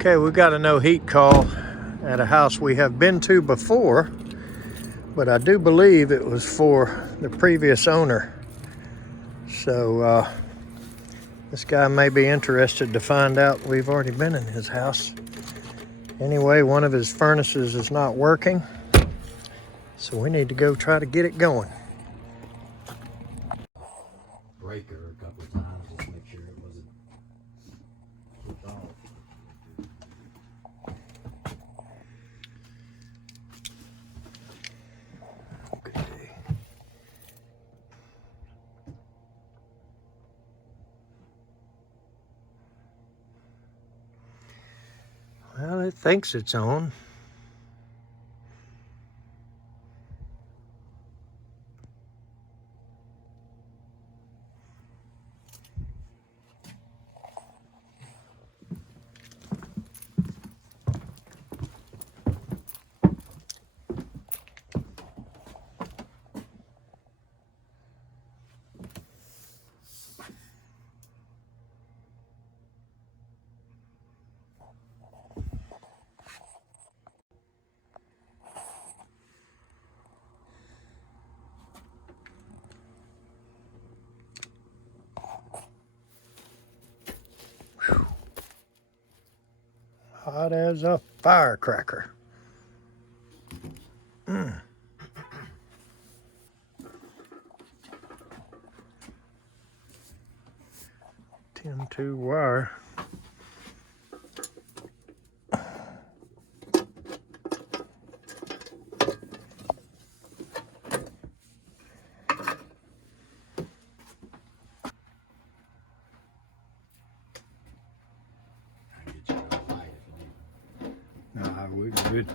Okay, we got a no heat call at a house we have been to before, but I do believe it was for the previous owner. So this guy may be interested to find out. We've already been in his house. Anyway, one of his furnaces is not working, so we need to go try to get it going. Breaker a couple of times, just make sure it wasn't switched off. Okay. Well, it thinks it's on. Hot as a firecracker. 10-2 wire. I can get you a light if you need. Nah, we're good.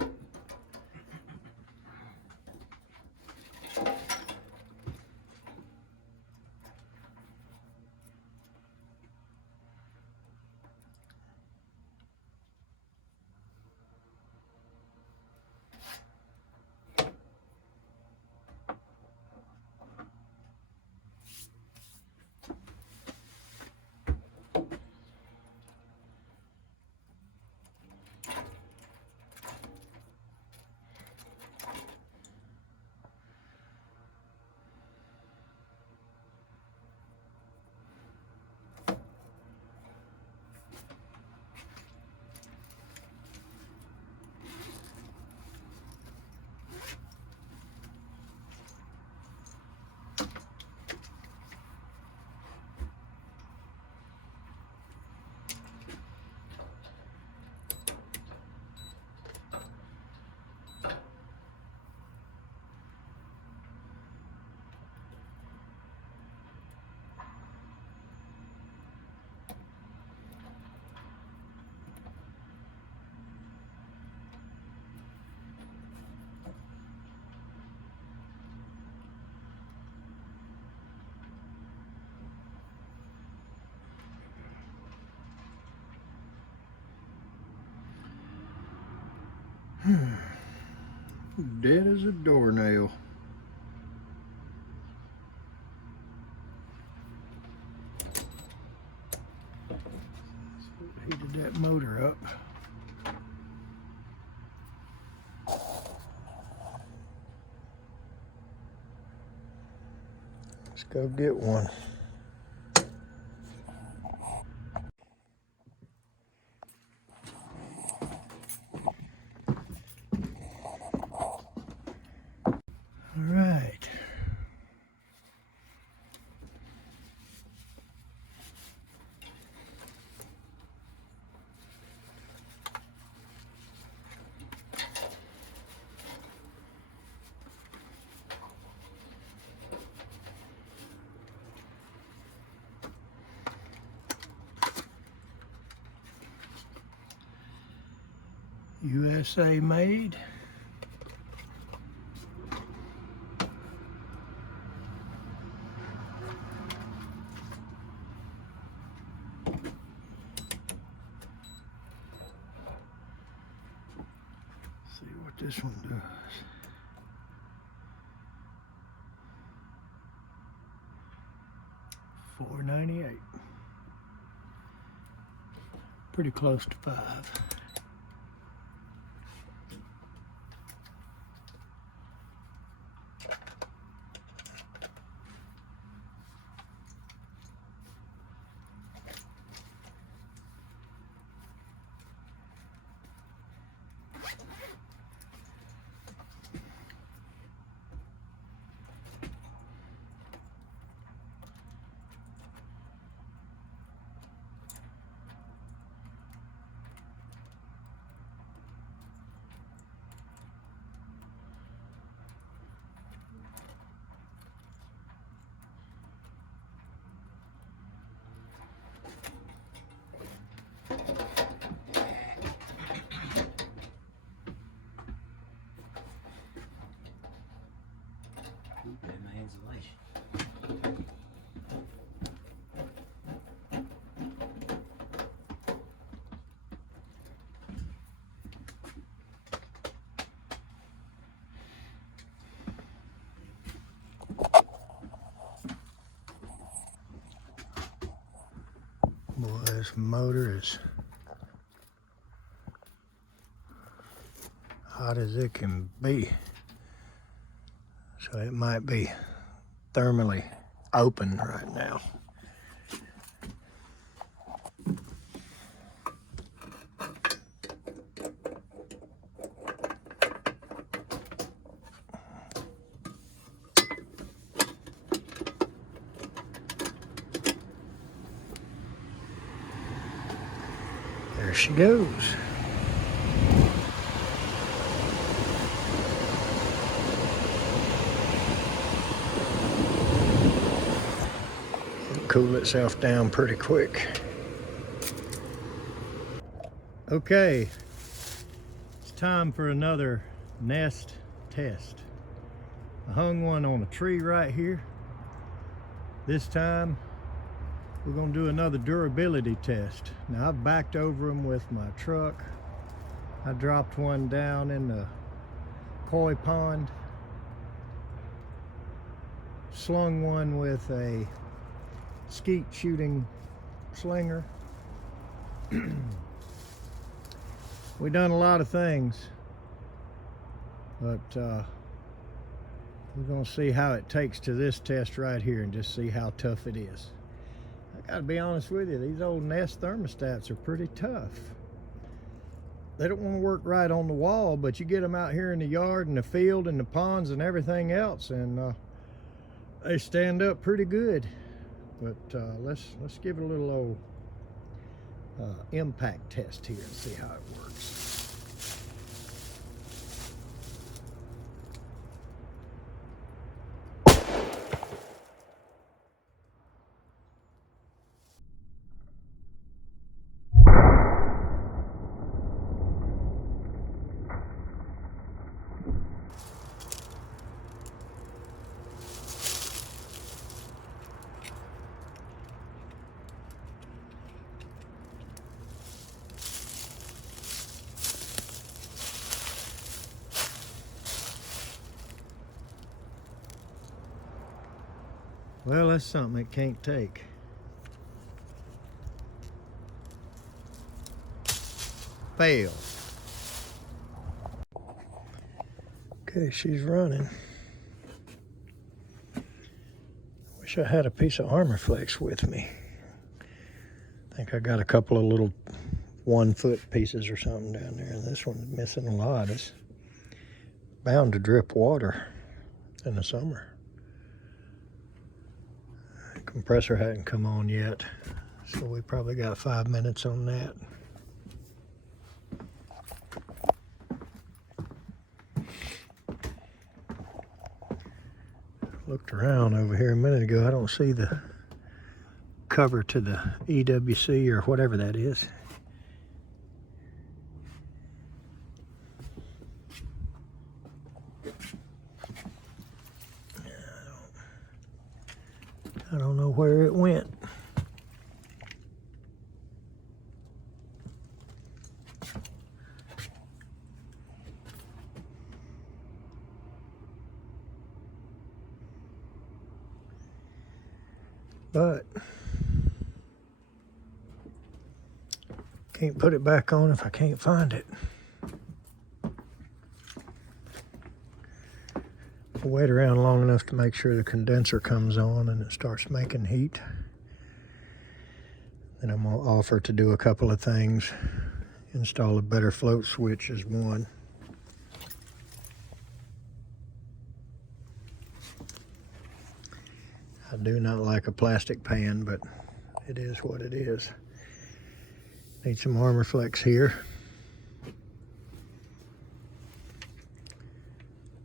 Dead as a doornail. Heated that motor up. Let's go get one. All right. USA made. See what this one does. $4.98. pretty close to 5. Keep my insulation. Boy, this motor is hot as it can be. So it might be thermally open right now. There she goes. It'll cool itself down pretty quick. Okay, it's time for another nest test. I hung one on a tree right here. This time we're gonna do another durability test. Now I've backed over them with my truck. I dropped one down in the koi pond. Slung one with a skeet shooting slinger. We done a lot of things, but we're gonna see how it takes to this test right here and just see how tough it is. I gotta be honest with you, these old Nest thermostats are pretty tough. They don't want to work right on the wall, but you get them out here in the yard and the field and the ponds and everything else, and they stand up pretty good. But let's give it a little old impact test here and see how it works. Well, that's something it can't take. Fail. Okay, she's running. Wish I had a piece of Armorflex with me. I think I got a couple of little 1-foot pieces or something down there. This one's missing a lot. It's bound to drip water in the summer. Compressor hadn't come on yet, so we probably got 5 minutes on that. Looked around over here a minute ago. I don't see the cover to the EWC or whatever that is. I don't know where it went. But Can't put it back on if I can't find it. I'll wait around long enough to make sure the condenser comes on and it starts making heat. Then I'm gonna offer to do a couple of things. Install a better float switch is one. I do not like a plastic pan, but it is what it is. Need some armor flex here.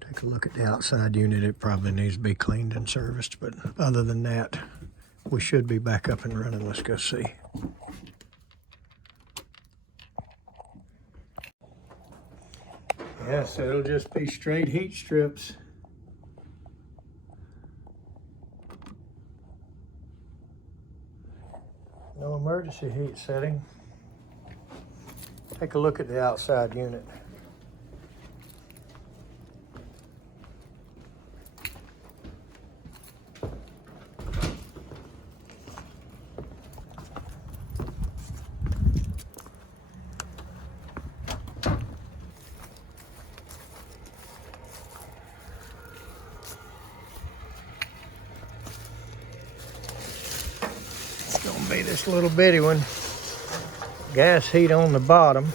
Take a look at the outside unit. It probably needs to be cleaned and serviced, but other than that, we should be back up and running. Let's go see. Yeah, so it'll just be straight heat strips. No emergency heat setting. Take a look at the outside unit. It's gonna be this little bitty one. Gas heat on the bottom.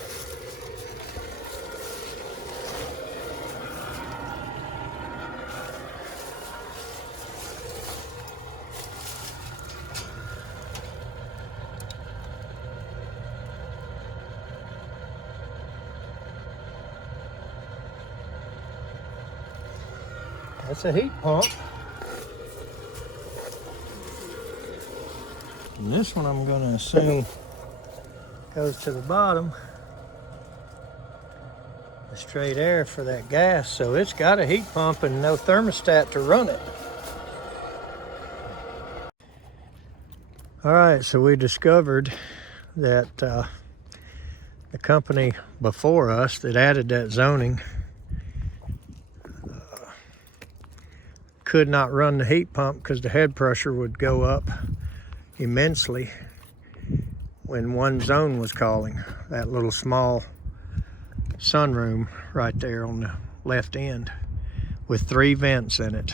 That's a heat pump. And this one I'm gonna assume goes to the bottom. The straight air for that gas, so it's got a heat pump and no thermostat to run it. All right, so we discovered that the company before us that added that zoning could not run the heat pump because the head pressure would go up immensely when one zone was calling. That little small sunroom right there on the left end with 3 vents in it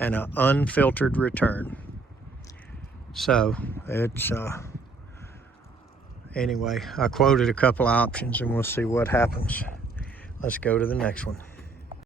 and an unfiltered return. So it's anyway, I quoted a couple of options and we'll see what happens. Let's go to the next one.